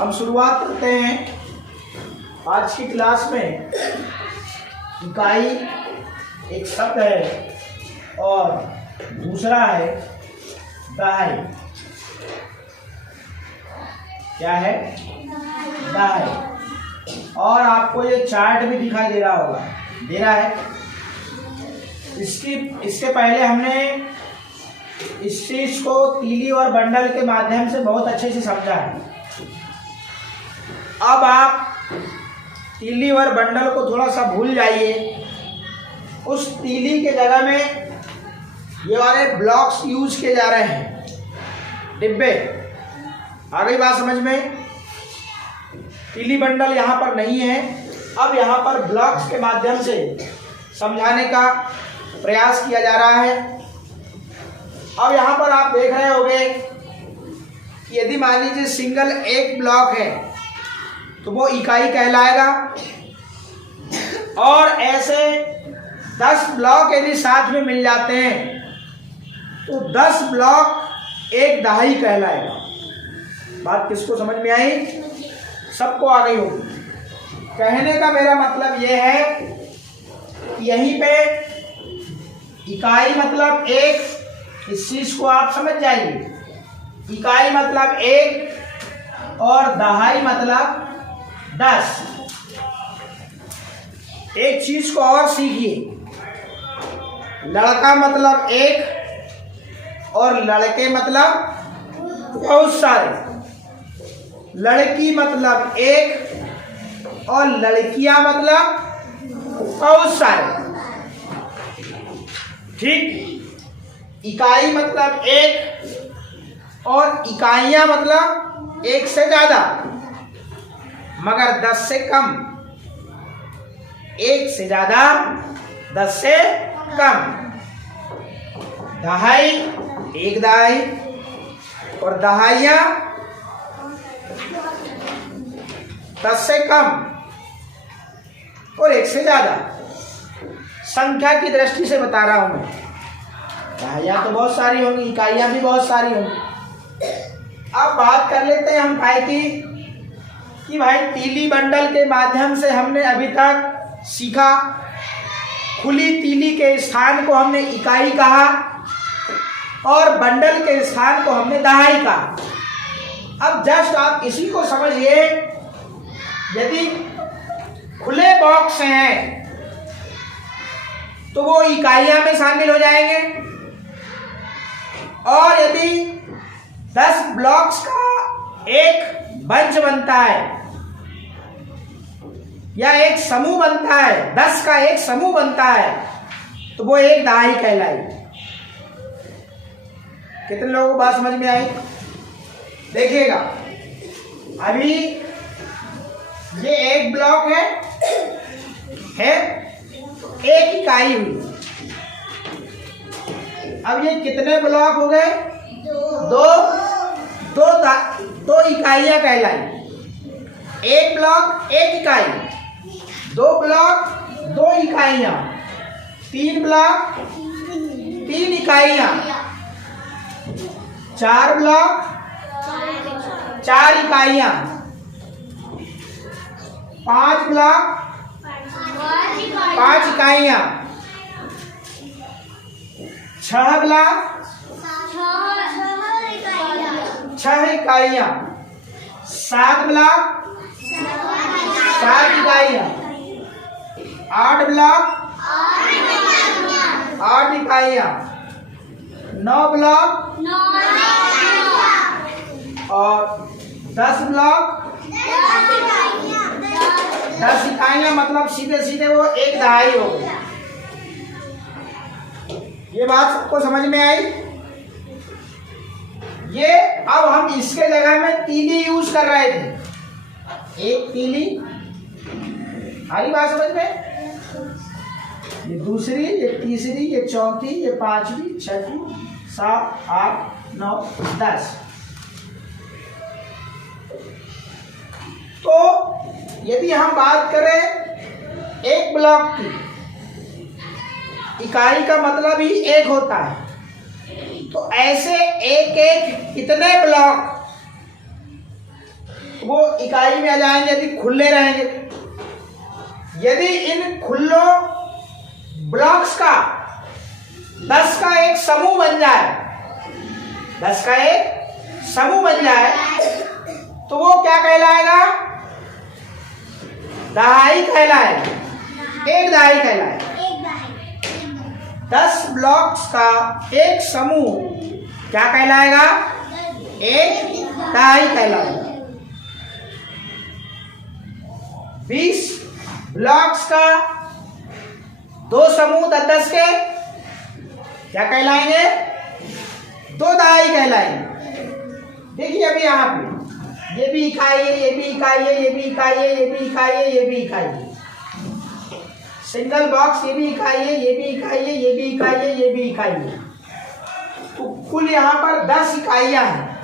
हम शुरुआत करते हैं आज की क्लास में। इकाई एक शब्द है और दूसरा है दहाई। क्या है? दहाई। और आपको ये चार्ट भी दिखाई दे रहा होगा, दे रहा है। इसके पहले हमने इस चीज को तीली और बंडल के माध्यम से बहुत अच्छे से समझा है। अब आप तीली और बंडल को थोड़ा सा भूल जाइए। उस तीली के जगह में ये वाले ब्लॉक्स यूज किए जा रहे हैं, डिब्बे। आ गई बात समझ में? तीली बंडल यहाँ पर नहीं है। अब यहाँ पर ब्लॉक्स के माध्यम से समझाने का प्रयास किया जा रहा है। अब यहाँ पर आप देख रहे होंगे कि यदि मान लीजिए सिंगल एक ब्लॉक है तो वो इकाई कहलाएगा, और ऐसे 10 ब्लॉक यदि साथ में मिल जाते हैं तो 10 ब्लॉक एक दहाई कहलाएगा। बात किसको समझ में आई? सबको आ गई होगी। कहने का मेरा मतलब ये है कि यहीं पे इकाई मतलब एक, इस चीज को आप समझ जाइए। इकाई मतलब एक और दहाई मतलब 10। एक चीज को और सीखिए। लड़का मतलब एक और लड़के मतलब बहुत सारे। लड़की मतलब एक और लड़कियां मतलब बहुत सारे। ठीक? इकाई मतलब एक और इकाइयां मतलब एक से ज्यादा मगर 10 से कम। एक से ज्यादा 10 से कम। दहाई एक दहाई और दहाइयां 10 से कम और एक से ज्यादा। संख्या की दृष्टि से बता रहा हूं मैं। दहाइयां तो बहुत सारी होंगी, इकाइयां भी बहुत सारी होंगी। अब बात कर लेते हैं हम काय की कि भाई तीली बंडल के माध्यम से हमने अभी तक सीखा। खुली तीली के स्थान को हमने इकाई कहा और बंडल के स्थान को हमने दहाई कहा। अब जस्ट आप इसी को समझिए। यदि खुले बॉक्स हैं तो वो इकाइयां में शामिल हो जाएंगे, और यदि 10 ब्लॉक्स का एक बंच बनता है या एक समूह बनता है, 10 का एक समूह बनता है तो वो एक दहाई कहलाएगी। कितने लोगों को बात समझ में आई? देखिएगा, अभी ये एक ब्लॉक है एक इकाई हुई। अब ये कितने ब्लॉक हो गए? दो इकाइयां कहलाई। एक ब्लॉक एक इकाई, 2 ब्लॉक 2 इकाइयां, 3 ब्लॉक 3 इकाइयां, 4 ब्लॉक 4 इकाइयां, 5 ब्लॉक 5 इकाइयां, 6 ब्लॉक 6 इकाइयां, 7 ब्लॉक 7 इकाइयां, 8 ब्लॉक 8 इकाइयां, 9 ब्लॉक और 10 ब्लॉक 10 इकाइयां, मतलब सीधे सीधे वो एक दहाई हो गई। ये बात सबको समझ में आई? ये अब हम इसके जगह में तीली यूज कर रहे थे। एक तीली, हरी बात समझ में? ये दूसरी, ये तीसरी, ये चौथी, ये पांचवी, छठी, 7, 8, 9, 10। तो यदि हम बात करें एक ब्लॉक की, इकाई का मतलब ही एक होता है, तो ऐसे एक एक कितने ब्लॉक वो इकाई में आ जाएंगे यदि खुले रहेंगे। यदि इन खुल्लों ब्लॉक्स का 10 का एक समूह बन जाए, 10 का एक समूह बन जाए, तो वो क्या कहलाएगा? दहाई कहलाएगा, एक दहाई कहलाएगा। 10 ब्लॉक्स का एक समूह क्या कहलाएगा? एक दहाई कहलाएगा। 20 ब्लॉक्स का दो समूह 10-10 के क्या कहलाएंगे? 2 दहाई कहलाएंगे। देखिए अभी यहाँ पे ये भी इकाई है, ये भी इकाई है, ये भी इकाई है, ये भी इकाई है, ये भी इकाई है। सिंगल बॉक्स ये भी इकाई है, ये भी इकाई है, ये भी इकाई है, ये भी इकाई है। तो कुल यहाँ पर 10 इकाइयाँ हैं।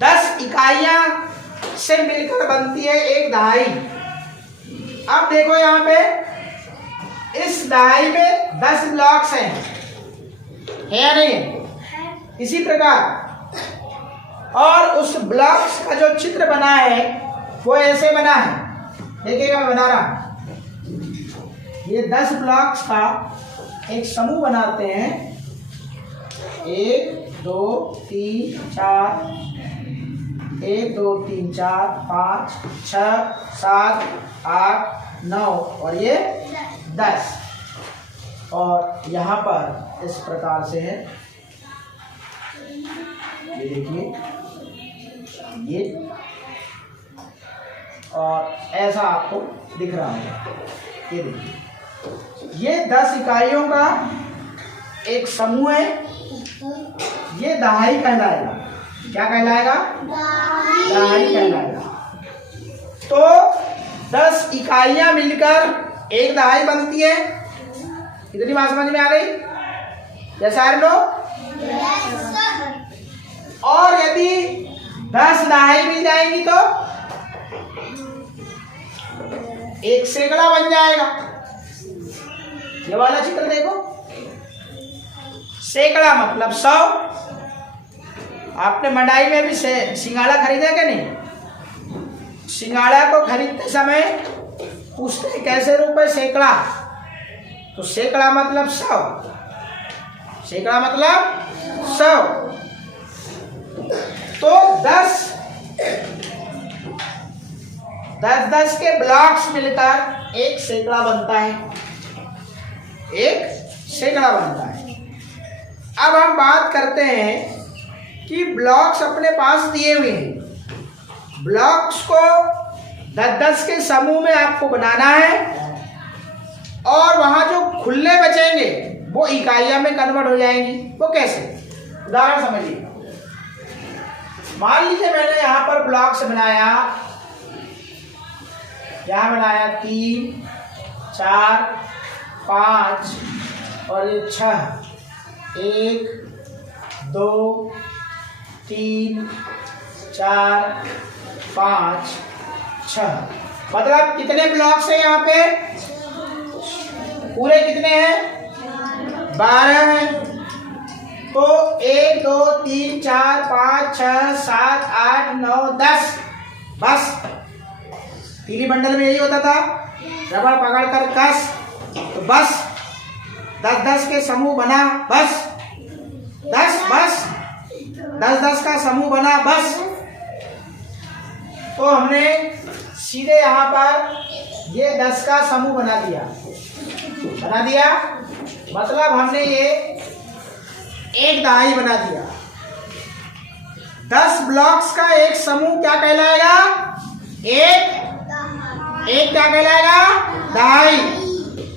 10 इकाइयाँ से मिलकर बनती है एक दहाई। अब देखो यहाँ पे इस दहाई में 10 ब्लॉक्स हैं, है या नहीं? इसी प्रकार और उस ब्लॉक्स का जो चित्र बना है वो ऐसे बना है। देखिएगा मैं बना रहा, ये 10 ब्लॉक्स का एक समूह बनाते हैं। 1 2 3 4 1 2 3 4 5 6 7 8 9 और ये 10। और यहाँ पर इस प्रकार से है, ये देखिए ये, और ऐसा आपको दिख रहा है। ये देखिए ये 10 इकाइयों का एक समूह है। ये दहाई कहलाएगा। क्या कहलाएगा? दहाई कहलाएगा। तो 10 इकाइयां मिलकर एक दहाई बनती है। कितनी बात समझ में आ गई? जैसा है लोग। और यदि 10 दहाई मिल जाएंगी तो एक सैकड़ा बन जाएगा। ये वाला चित्र देखो, सैकड़ा मतलब 100। आपने मंडाई में भी सिंघाड़ा खरीदा क्या? नहीं। सिंघाड़ा को खरीदते समय पूछते हैं कैसे रुपए सैकड़ा, तो सैकड़ा मतलब 100, सैकड़ा मतलब 100। तो 10 के ब्लॉक्स मिलकर एक सैकड़ा बनता है, एक सैकड़ा बनता है। अब हम बात करते हैं कि ब्लॉक्स अपने पास दिए हुए हैं। ब्लॉक्स को 10-10 के समूह में आपको बनाना है और वहां जो खुले बचेंगे वो इकाइयां में कन्वर्ट हो जाएंगी। वो कैसे? उदाहरण समझिए। मान लीजिए मैंने यहाँ पर ब्लॉक्स बनाया, यहाँ बनाया 3 4 5 और ये 6। 1 2 3 4 5 6। मतलब कितने ब्लॉक्स हैं यहाँ पे? पूरे कितने हैं? 12 हैं। तो 1 2 3 4 5 6 7 8 9 10। बस पीली बंडल में यही होता था, रबड़ पकड़कर कस, तो बस 10-10 के समूह बना, बस 10-10 का समूह बना, बस। तो हमने सीधे यहाँ पर ये 10 का समूह बना दिया, मतलब हमने ये एक दहाई बना दिया। 10 ब्लॉक्स का एक समूह क्या कहलाएगा? एक क्या कहलाएगा? दहाई।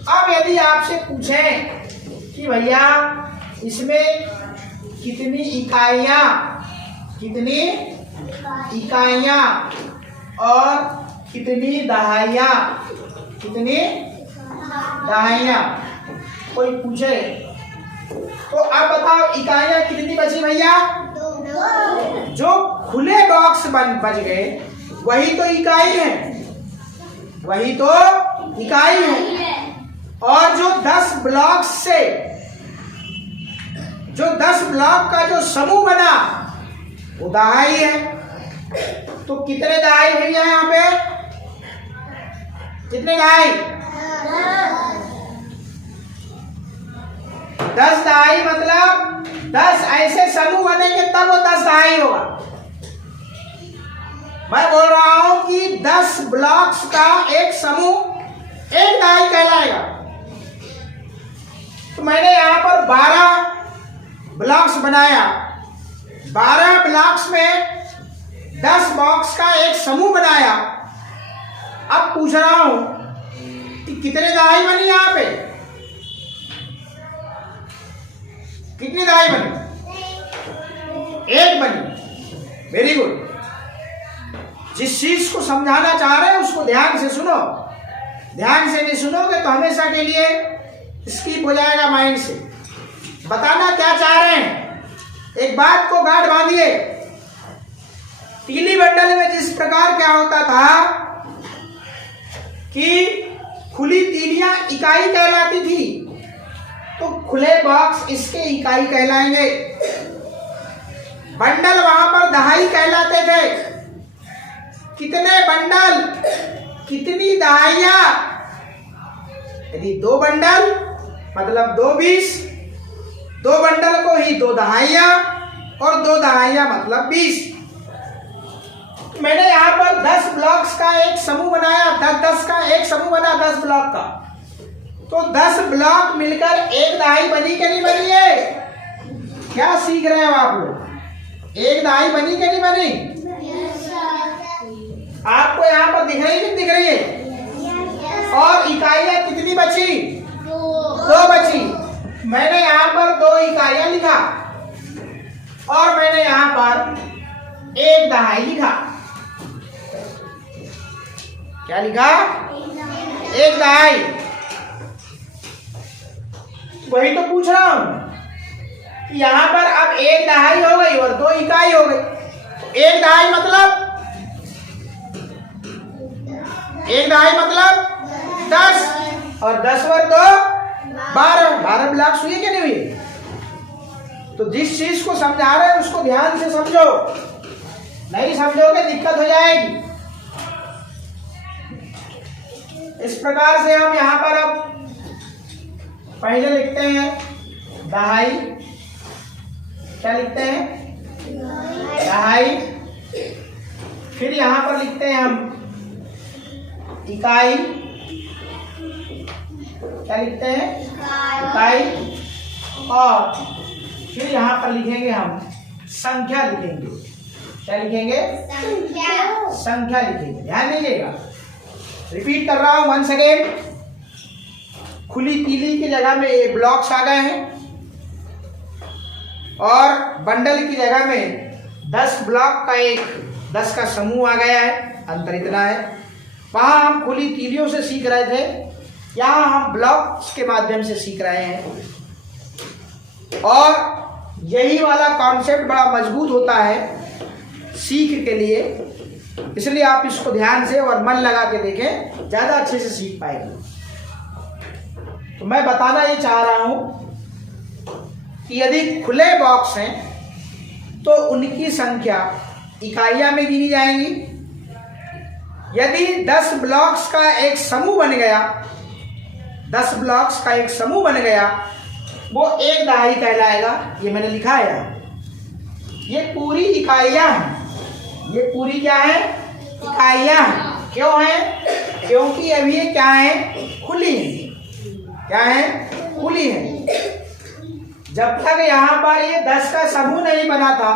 अब यदि आपसे पूछें कि भैया इसमें कितनी इकाइयां और कितनी दहाइयां, कोई पूछे तो आप बताओ इकाइयां कितनी बची भैया? 2। जो खुले बॉक्स बच गए वही तो इकाई है, वही तो इकाई है। और जो 10 ब्लॉक से जो 10 ब्लॉक का जो समूह बना वो दहाई है। तो कितने दहाई भैया यहाँ पे? कितने दहाई? 10 दहाई, मतलब 10 ऐसे समूह बनेंगे तब वो 10 दहाई होगा। मैं बोल रहा हूं कि 10 ब्लॉक्स का एक समूह एक दहाई कहलाएगा। तो मैंने यहां पर 12 ब्लॉक्स बनाया, 12 ब्लॉक्स में 10 बॉक्स का एक समूह बनाया। अब पूछ रहा हूं कि कितने दहाई बनी यहां पे? कितनी दहाई बनी? एक बनी। Very good. जिस चीज को समझाना चाह रहे हैं उसको ध्यान से सुनो। ध्यान से नहीं सुनोगे तो हमेशा के लिए स्किप हो जाएगा माइंड से। बताना क्या चाह रहे हैं, एक बात को गांठ बांधिए। तीली बंडल में जिस प्रकार क्या होता था कि खुली तीलियां इकाई कहलाती थी, तो खुले बॉक्स इसके इकाई कहलाएंगे। बंडल वहां पर दहाई कहलाते थे। कितने बंडल, कितनी दहाइयां? यदि 2 बंडल मतलब 2 20, 2 बंडल को ही 2 दहाइयां, और 2 दहाइयां मतलब 20। मैंने यहां पर 10 ब्लॉक्स का एक समूह बनाया, 10 का एक समूह बना 10 ब्लॉक का। तो 10 ब्लॉक मिलकर एक दहाई बनी कि नहीं बनी है? क्या सीख रहे हो आप लोग? एक दहाई बनी कि नहीं बनी? आपको यहाँ पर दिख रही है, दिख रही है? और इकाइयां कितनी बची? 2 बची। मैंने यहाँ पर 2 इकाइयां लिखा और मैंने यहाँ पर एक दहाई लिखा। क्या लिखा? एक दहाई। वही तो पूछ रहा हूं कि यहां पर अब एक दहाई हो गई और 2 इकाई हो गई। एक दहाई मतलब 10 और 10 वर 2 12 ब्लॉक्स हुए कि नहीं हुए? तो जिस चीज को समझा रहे हैं उसको ध्यान से समझो, नहीं समझोगे दिक्कत हो जाएगी। इस प्रकार से हम यहां पर अब पहले लिखते हैं दहाई। क्या लिखते हैं? दहाई। फिर यहां पर लिखते हैं हम इकाई। क्या लिखते हैं? इकाई। और फिर यहां पर लिखेंगे हम संख्या लिखेंगे। क्या लिखेंगे? संख्या लिखेंगे। ध्यान दीजिएगा, रिपीट कर रहा हूं वंस अगेन। खुली तीली की जगह में ये ब्लॉक्स आ गए हैं और बंडल की जगह में 10 ब्लॉक का एक 10 का समूह आ गया है। अंतर इतना है, वहां हम खुली तीलियों से सीख रहे थे, यहाँ हम ब्लॉक्स के माध्यम से सीख रहे हैं। और यही वाला कॉन्सेप्ट बड़ा मजबूत होता है सीख के लिए, इसलिए आप इसको ध्यान से और मन लगा के देखें, ज्यादा अच्छे से सीख पाएंगे। तो मैं बताना ये चाह रहा हूं कि यदि खुले बॉक्स हैं तो उनकी संख्या इकाइयां में गिनी जाएंगी। यदि 10 ब्लॉक्स का एक समूह बन गया, 10 ब्लॉक्स का एक समूह बन गया, वो एक दहाई कहलाएगा। ये मैंने लिखा है। ये पूरी इकाइयां हैं। ये पूरी क्या है? इकाइयां हैं। क्यों है? क्योंकि अभी ये क्या है? खुली है। क्या है? खुली है। जब तक यहाँ पर ये 10 का समूह नहीं बना था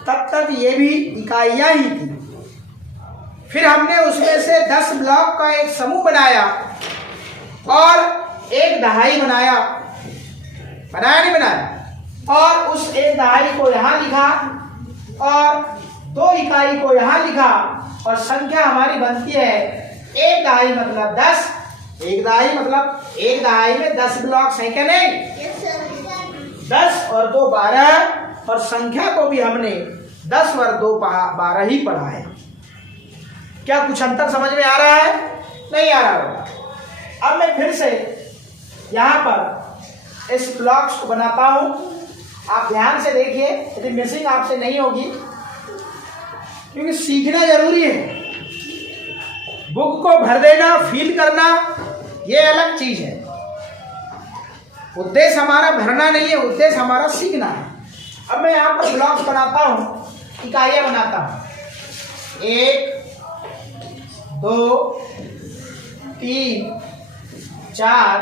तब तक ये भी इकाइयां ही थी। फिर हमने उसमें से 10 ब्लॉक का एक समूह बनाया और एक दहाई बनाया। बनाया नहीं बनाया? और उस एक दहाई को यहाँ लिखा और 2 इकाई को यहाँ लिखा और संख्या हमारी बनती है एक दहाई मतलब 10। एक दहाई मतलब एक दहाई में 10 ब्लॉक्स हैं क्या नहीं? 10 और 2 12 और संख्या को भी हमने 10 और 2 12 ही पढ़ा है। क्या कुछ अंतर समझ में आ रहा है? नहीं आ रहा होगा। अब मैं फिर से यहाँ पर इस ब्लॉक्स को बनाता हूँ, आप ध्यान से देखिए, यदि मिसिंग आपसे नहीं होगी क्योंकि सीखना जरूरी है। बुक को भर देना, फील करना, ये अलग चीज है। उद्देश्य हमारा भरना नहीं है, उद्देश्य हमारा सीखना है। अब मैं यहाँ पर ब्लॉक्स बनाता हूँ, इकाइयाँ बनाता हूँ। 1 2 3 4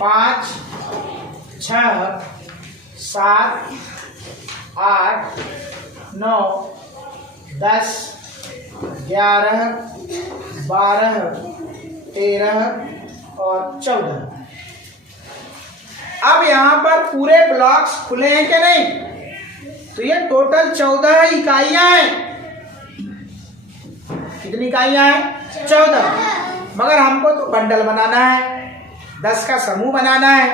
5 6 7 8 9 10 11 12 13 और 14। अब यहां पर पूरे ब्लॉक्स खुले हैं कि नहीं? तो ये टोटल 14 इकाइयां हैं। कितनी इकाइयां हैं? 14। मगर हमको तो बंडल बनाना है, 10 का समूह बनाना है।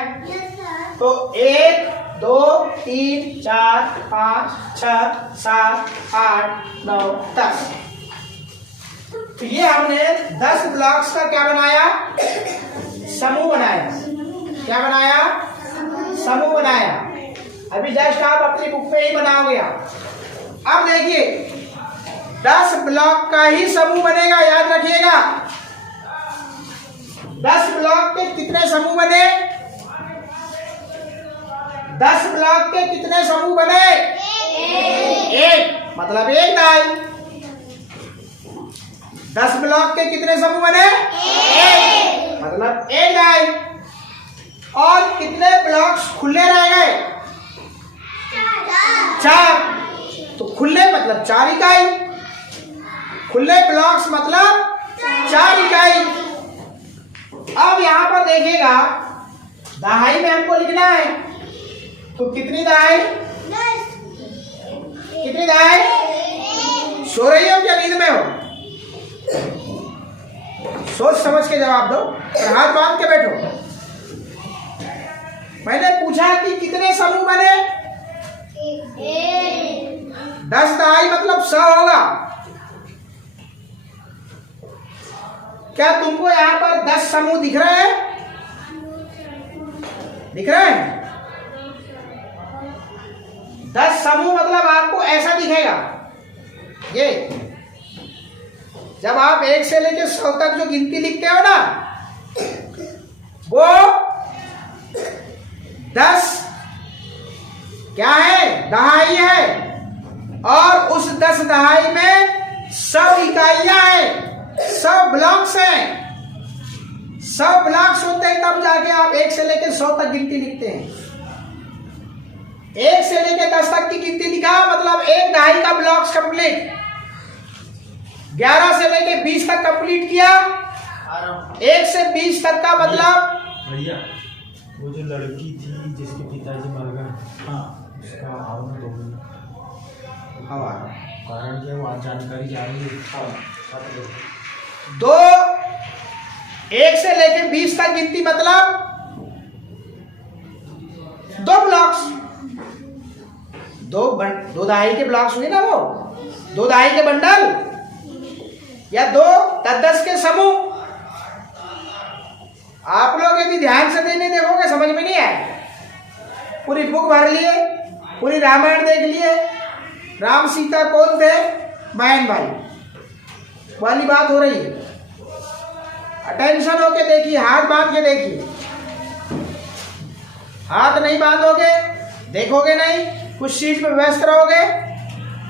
तो 1 2 3 4 5 6 7 8 9 10। तो ये हमने 10 ब्लॉक्स का क्या बनाया? समूह बनाया। क्या बनाया? समूह बनाया। अभी जस्ट आप अपनी बुक पे ही बनाओगे आप। अब देखिए 10 ब्लॉक का ही समूह बनेगा, याद रखिएगा। 10 ब्लॉक के कितने समूह बने? 10 ब्लॉक के कितने समूह बने? एक, मतलब एक दाई। 10 ब्लॉक के कितने समूह बने? एक, मतलब एक दाई। और कितने ब्लॉक्स खुले रह गए? 4। तो खुले मतलब 4 इकाई, खुले ब्लॉक्स मतलब 4 इकाई। अब यहां पर देखिएगा दहाई में हमको लिखना है, तो कितनी दहाई? कितनी दहाई? सो रही हो क्या नींद में हो? सोच समझ के जवाब दो और हाथ बांध के बैठो। मैंने पूछा कि कितने समूह बने? 10 दहाई मतलब 100 होगा। क्या तुमको यहाँ पर 10 समूह दिख रहे हैं? दिख रहे हैं? 10 समूह मतलब आपको ऐसा दिखेगा। ये जब आप 1 से लेकर 100 तक जो गिनती लिखते हो ना, वो 10 क्या है? दहाई है। और उस 10 दहाई में 100 इकाइयां हैं, 100 ब्लॉक्स हैं। 100 ब्लॉक्स होते हैं तब जाके आप 1 से लेकर 100 तक गिनती लिखते हैं। 1 से लेकर 10 तक की गिनती लिखा मतलब एक दहाई का ब्लॉक्स कंप्लीट। 11 से लेकर 20 तक कंप्लीट किया। 1 से 20 तक का मतलब भैया वो जो लड़की थी जिसके पिताजी मर गए, हाँ, उसका आउट हो गया। कारण क्या? वो जानकारी जा रही है। 1 से लेकर 20 तक गिनती मतलब 2 ब्लॉक्स, 2 दहाई के ब्लॉक्स हुए ना, वो 2 दहाई के बंडल या 2 10-10 के समूह। आप लोग यदि ध्यान से नहीं देखोगे समझ में नहीं आए। पूरी बुक भर लिए, पूरी रामायण देख लिए, राम सीता कौन थे? बहन भाई वाली बात हो रही है। अटेंशन होके देखिए, हाथ बांध के देखिए। हाथ नहीं बांधोगे, देखोगे नहीं, कुछ चीज में व्यस्त रहोगे।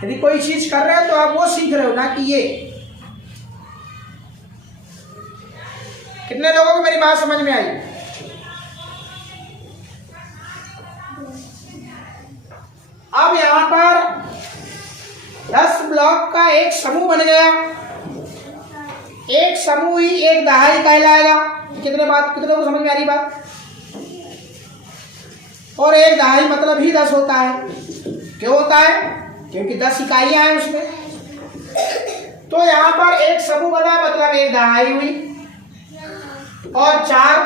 यदि कोई चीज कर रहे हो तो आप वो सीख रहे हो, ना कि ये। कितने लोगों को मेरी बात समझ में आई? अब यहां पर 10 ब्लॉक का एक समूह बन गया। एक समूह ही एक दहाई कहलाएगा। कितने को समझ में आ रही बात? और एक दहाई मतलब ही 10 होता है। क्यों होता है? क्योंकि 10 इकाइयां हैं उसमें। तो यहां पर एक समूह बना मतलब एक दहाई हुई। और 4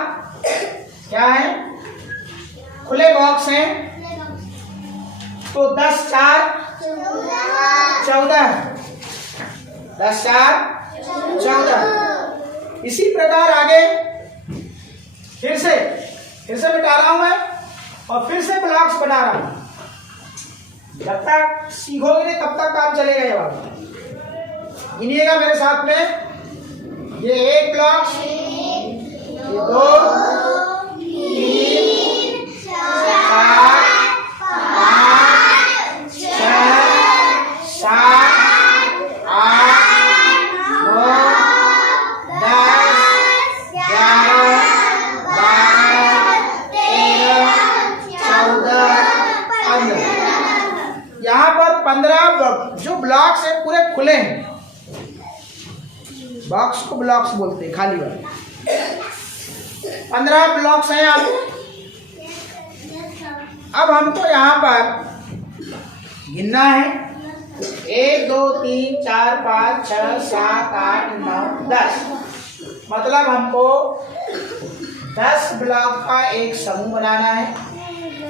क्या है? खुले बॉक्स हैं। तो 10 4 14, 10 4 14। इसी प्रकार आगे फिर से मिटा रहा हूं मैं और फिर से ब्लॉक्स बना रहा हूं। जब तक सीखोगे नहीं तब तक काम चलेगा ये बात। गिनिएगा मेरे साथ में। ये एक ब्लॉक, ये 2, 3, 4, 5, 6, 7, 8, 9, 10, 11, 12, 13, 14, 15। यहाँ पर 15 जो ब्लॉक्स है पूरे खुले हैं। बॉक्स को ब्लॉक्स बोलते हैं, खाली वाले 15 ब्लॉक्स हैं यहाँ पे। अब हमको यहाँ पर गिनना है 1 2 3 4 5 6 7 8 9 10। मतलब हमको 10 ब्लॉक का एक समूह बनाना है।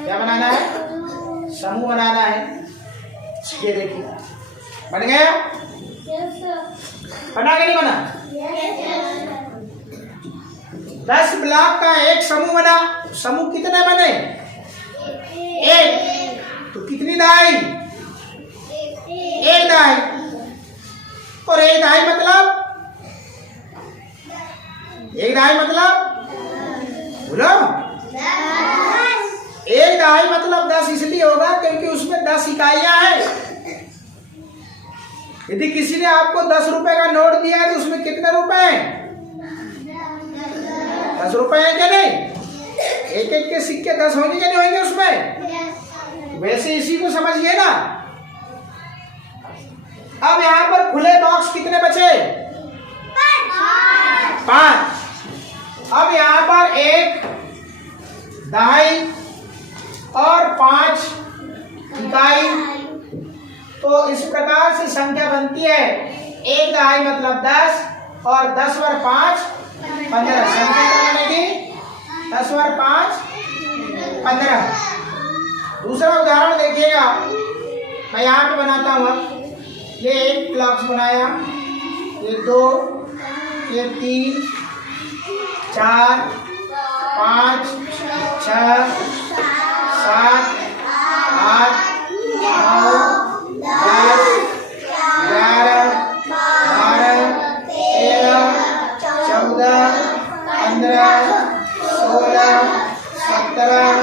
क्या बनाना है? समूह बनाना है। ये देखिए बन गया। बना के नहीं बना? 10 ब्लॉक का एक समूह बना। समूह कितने बने? एक। तो कितनी दहाई? एक दहाई। और एक दहाई मतलब बोलो। एक दहाई मतलब 10 इसलिए होगा क्योंकि उसमें 10 इकाइयां हैं। यदि किसी ने आपको 10 रुपए का नोट दिया है तो उसमें कितने रुपए हैं? 10 रुपए हैं क्या नहीं? एक एक के सिक्के 10 होंगे क्या नहीं होंगे उसमें? वैसे इसी को समझिए ना। अब यहाँ पर खुले बॉक्स कितने बचे? 5। अब यहाँ पर एक दहाई और 5 इकाई। तो इस प्रकार से संख्या बनती है। एक दहाई मतलब 10 और 10 वर 5 15। संख्या क्या बनेगी? 10 वर 5 15। दूसरा उदाहरण देखिएगा, मैं यहाँ पे बनाता हूँ। ये एक ब्लॉक्स बनाया, ये 2, ये 3, 4, 5, 6, 7, 8, 9, 10, 11, 12, 13, 14, 15, 16, 17,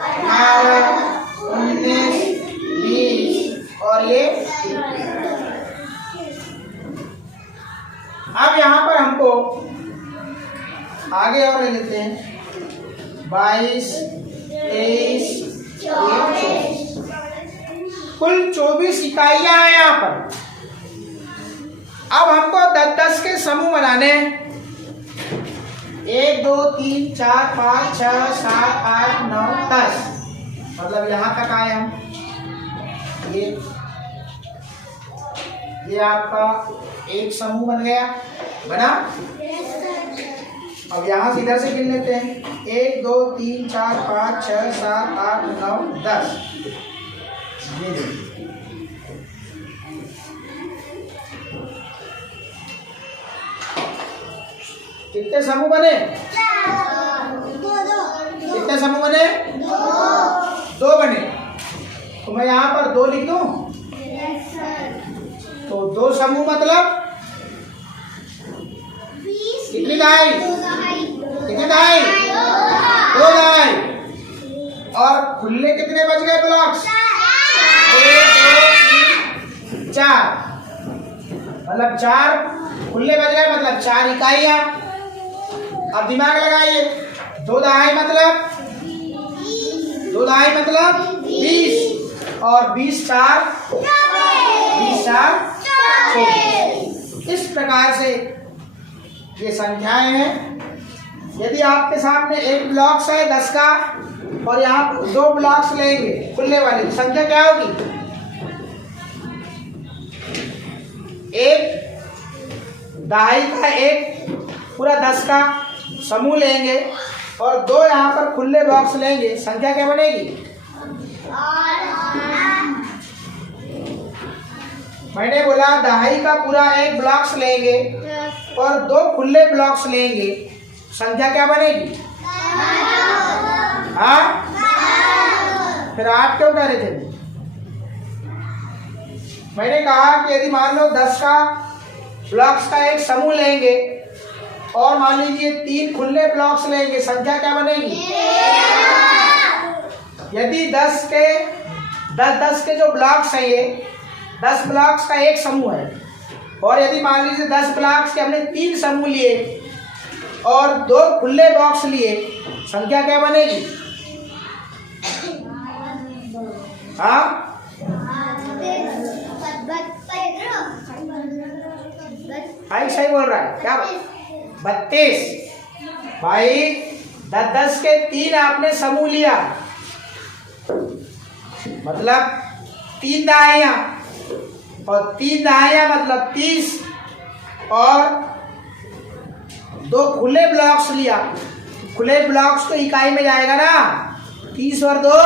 18, 19, 20 और ये। अब यहाँ पर हमको आगे और ले लेते हैं 22, 23, 24। कुल 24 इकाइयां हैं यहाँ पर। अब हमको 10-10 के समूह बनाने हैं। 1 2 3 4 5 6 7 8 9 10। मतलब यहाँ तक आए हम। ये आपका एक समूह बन गया। बना? अब यहाँ से इधर से गिन लेते हैं। 1 2 3 4 5 6 7 8 9 10। कितने समूह बने? कितने समूह बने? 2 बने। तो मैं यहाँ पर 2 लिख दूं। तो 2 समूह मतलब कितनी दहाई? कितनी दहाई? 2 दहाई। और खुले कितने बच गए ब्लॉक्स? 1 2 3 4। मतलब 4 खुले बच गए, मतलब 4 इकाइयां। अब दिमाग लगाइए। 2 दहाई मतलब 20 और 20 4 24। इस प्रकार से ये संख्याएं हैं। यदि आपके सामने एक ब्लॉक्स है 10 का और यहाँ 2 ब्लॉक्स लेंगे खुलने वाले, संख्या क्या होगी? एक दहाई का एक पूरा 10 का समूह लेंगे और 2 यहाँ पर खुले बॉक्स लेंगे, संख्या क्या बनेगी? मैंने बोला दहाई का पूरा एक ब्लॉक्स लेंगे और 2 खुले ब्लॉक्स लेंगे, संख्या क्या बनेगी? हाँ, फिर आप क्यों कह रहे थे? मैंने कहा कि यदि मान लो 10 का ब्लॉक्स का एक समूह लेंगे और मान लीजिए 3 खुले ब्लॉक्स लेंगे, संख्या क्या बनेगी? यदि 10 के जो ब्लॉक्स हैं, ये 10 ब्लॉक्स का एक समूह है, और यदि मान लीजिए 10 ब्लॉक्स के हमने 3 समूह लिए और 2 खुले बॉक्स लिए, संख्या क्या बनेगी? हाँ, भाई सही बोल रहा है क्या? 32। भाई 10 के 3 आपने समूह लिया, मतलब 3 दहाइयाँ, और 3 दहाइयाँ मतलब 30, और 2 खुले ब्लॉक्स लिया। खुले ब्लॉक्स तो इकाई में जाएगा ना, 30 और 2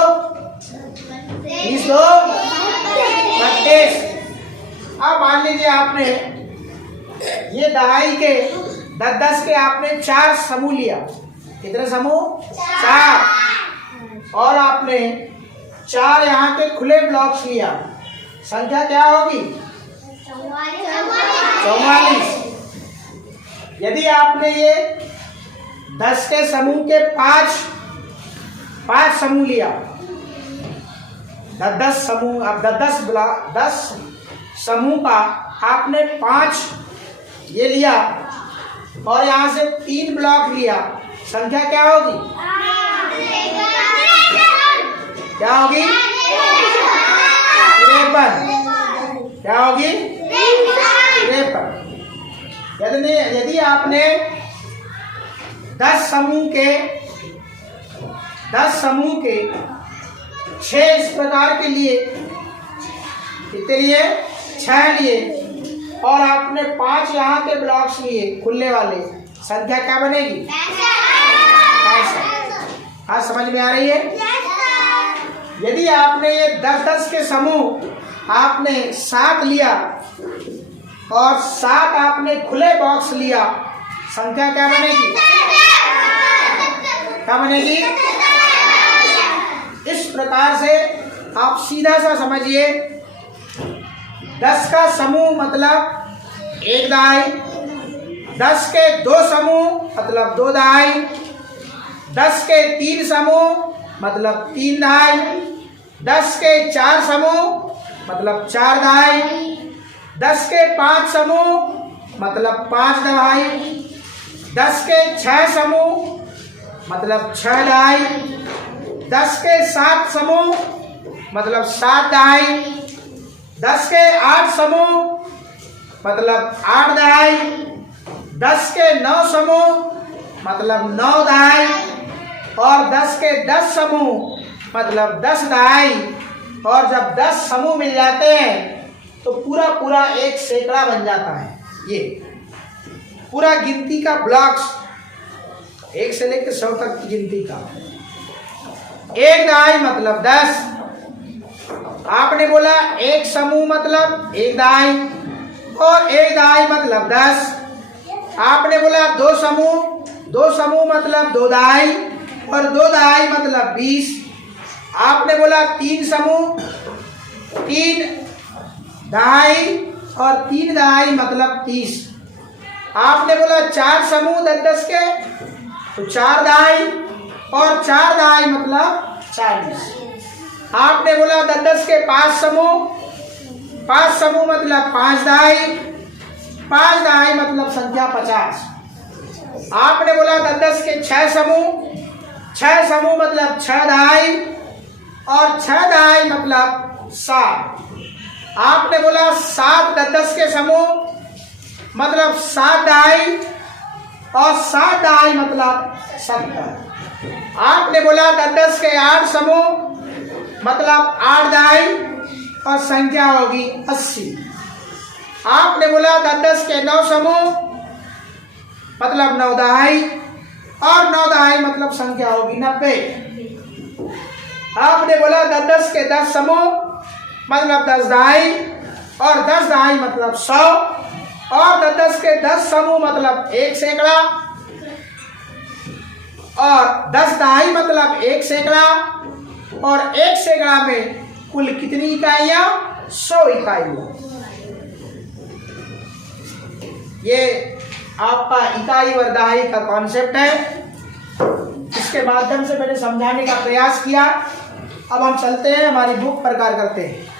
32। अब मान लीजिए आपने ये दहाई के 10 के आपने 4 समूह लिया। कितने समूह? 4। और आपने 4 यहाँ के खुले ब्लॉक्स लिया, संख्या क्या होगी? 44। यदि आपने ये 10 के समूह के 5 समूह लिया, 10 समूह, अब 10 समूह का आपने 5 ये लिया और यहाँ से 3 ब्लॉक लिया, संख्या क्या होगी? क्या होगी? 53। क्या होगी? 53। यदि आपने 10 समूह के 6 इस प्रकार के लिए, कितने लिए? 6 लिए, और आपने 5 यहाँ के ब्लॉक्स लिए खुले वाले, संख्या क्या बनेगी? 65। हाँ, समझ में आ रही है? यदि आपने ये 10 के समूह आपने 7 लिया और 7 आपने खुले बॉक्स लिया, संख्या क्या बनेगी? क्या बनेगी? इस प्रकार से आप सीधा सा समझिए, 10 का समूह मतलब 1 दहाई, 10 के 2 समूह मतलब 2 दहाई, 10 के 3 समूह मतलब 3 दहाई, 10 के 4 समूह मतलब 4 दहाई, 10 के 5 समूह मतलब 5 दहाई, 10 के 6 समूह मतलब 6 दहाई, 10 के 7 समूह मतलब 7 दहाई, 10 के 8 समूह मतलब 8 दहाई, 10 के 9 समूह मतलब 9 दहाई, और 10 के 10 समूह मतलब 10 दहाई। और जब 10 समूह मिल जाते हैं तो पूरा 1 सैकड़ा बन जाता है। ये पूरा गिनती का ब्लॉक्स, 1 से लेकर 100 तक की गिनती का। 1 दहाई मतलब 10। आपने बोला 1 समूह मतलब 1 दहाई, और 1 दहाई मतलब 10। आपने बोला 2 समूह मतलब 2 दहाई, और 2 दहाई मतलब 20। आपने बोला 3 समूह 3 दहाई, और 3 दहाई मतलब 30। आपने बोला 4 समूह 10 के, तो 4 दहाई, और 4 दहाई मतलब 40। आपने बोला 10 के 5 समूह मतलब 5 दहाई, 5 दहाई मतलब संख्या 50। आपने बोला 10 के 6 समूह मतलब 6 दहाई, और 6 दहाई मतलब 7। आपने बोला 7 10 के समूह मतलब 7 दहाई, और 7 दहाई मतलब 70। आपने बोला 10 के 8 समूह मतलब 8 दहाई, और संख्या होगी 80। आपने बोला 10 के 9 समूह मतलब 9 दहाई, और 9 दहाई मतलब संख्या होगी 90। आपने बोला 10 के 10 समूह मतलब 10 दहाई, और 10 दहाई मतलब 100, और 10 के 10 समूह मतलब 1 सैकड़ा, और 10 दहाई मतलब 1 सैकड़ा, और 1 सैकड़ा में कुल कितनी इकाइयां? 100 इकाइयां। ये आपका इकाई व दहाई का कॉन्सेप्ट है। इसके माध्यम से मैंने समझाने का प्रयास किया। अब हम चलते हैं, हमारी बुक प्रकार करते हैं।